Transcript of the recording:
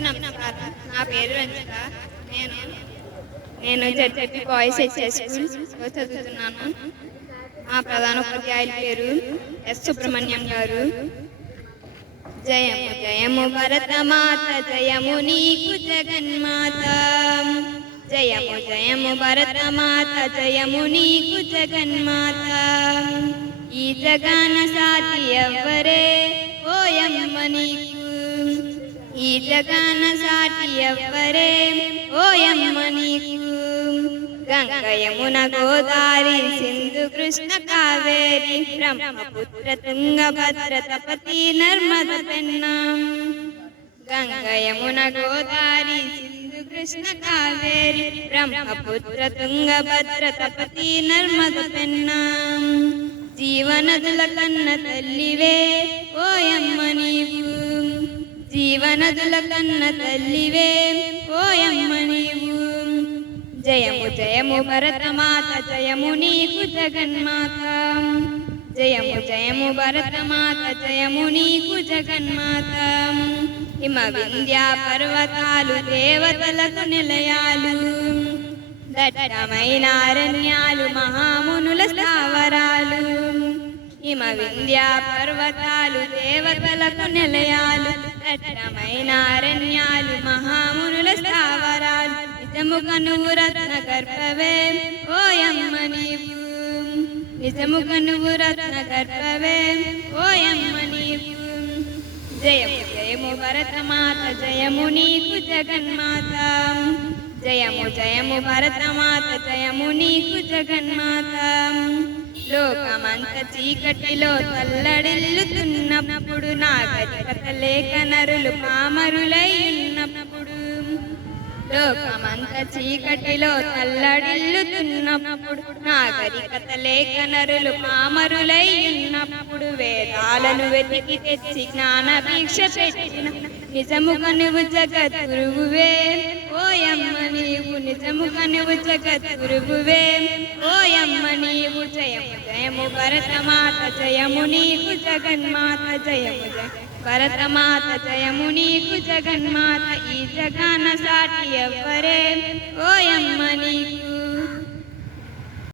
నమస్కారం. నా పేరు రంజిత. నేను నేను జడ్జెడ్పీ బాయ్స్ హెచ్ఎస్ స్కూల్లో చదువుతున్నాను. మా ప్రధాన ఉపాధ్యాయుల పేరు ఎస్ సుబ్రహ్మణ్యం గారు. జయము జయము భరతమాత, జయము నీకు జగన్మాత. జయము జయము భరతమాత, జయము నీకు జగన్మాత. ఈ జగాన సాటి ఎవ్వరే ఓయమ్మ నీకు. ఈ జగాన సాటి ఎవ్వరే ఓయమ్మ నీకు. గంగ యమున గోదావరి సింధు కృష్ణ కావేరి బ్రహ్మపుత్ర తుంగభద్ర తపతి నర్మద పెన్నా. గంగ యమున గోదావరి సింధు కృష్ణ కావేరి బ్రహ్మపుత్ర తుంగభద్ర తపతి నర్మద పెన్నా. జీవనదుల కన్న తల్లివే ఓయమ్మ నీవు. జీవనదుల కన్న తల్లివే ఓయమ్మ నీవు. జయము జయము భరతమాత, జయము నీకు జగన్మాత. జయము జయము భరతమాత, జయము నీకు జగన్మాత. హిమ వింధ్యా పర్వతాలు దేవతలకు నిలయాలు. దట్టమైన అరణ్యాలు మహామునుల స్థావరాలు. హిమ వింధ్యా పర్వతాలు దేవతలకు నిలయాలు. దట్టమైన అరణ్యాలు మహామునుల స్థావరాలు. నిజముగ నువ్వు రత్న గర్భవే ఓయమ్మ నీవు. నిజముగ నువ్వు రత్న గర్భవే ఓయమ్మ నీవు. జయము జయము భరతమాత, జయము నీకు జగన్మాత. జయము జయము భరతమాత, జయము నీకు జగన్మాత. లోకమంత చీకటిలో తల్లడిల్లుతున్నప్పుడు, నాగరికత లేక నరులు పామరులై ఉన్నప్పుడు. లోకమంత చీకటిలో తల్లడిల్లుతున్నప్పుడు, నాగరికత లేక నరులు పామరులై ఉన్నప్పుడు. వేదాలను వెతికి తెచ్చి జ్ఞాన భిక్ష పెట్టిన నిజముగ నువ్వు జగద్గురువువే ఓయమ్మ నీవు. నిజముగ నువ్వు జగద్గురువువే ఓయమ్మ నీవు. జయము జయము భరతమాత, జయము నీకు జగన్మాత. జయము జయ భరతమాత, జయము నీకు జగన్మాత. ఈ జగాన సాటి ఎవ్వరే ఓయమ్మ నీకు.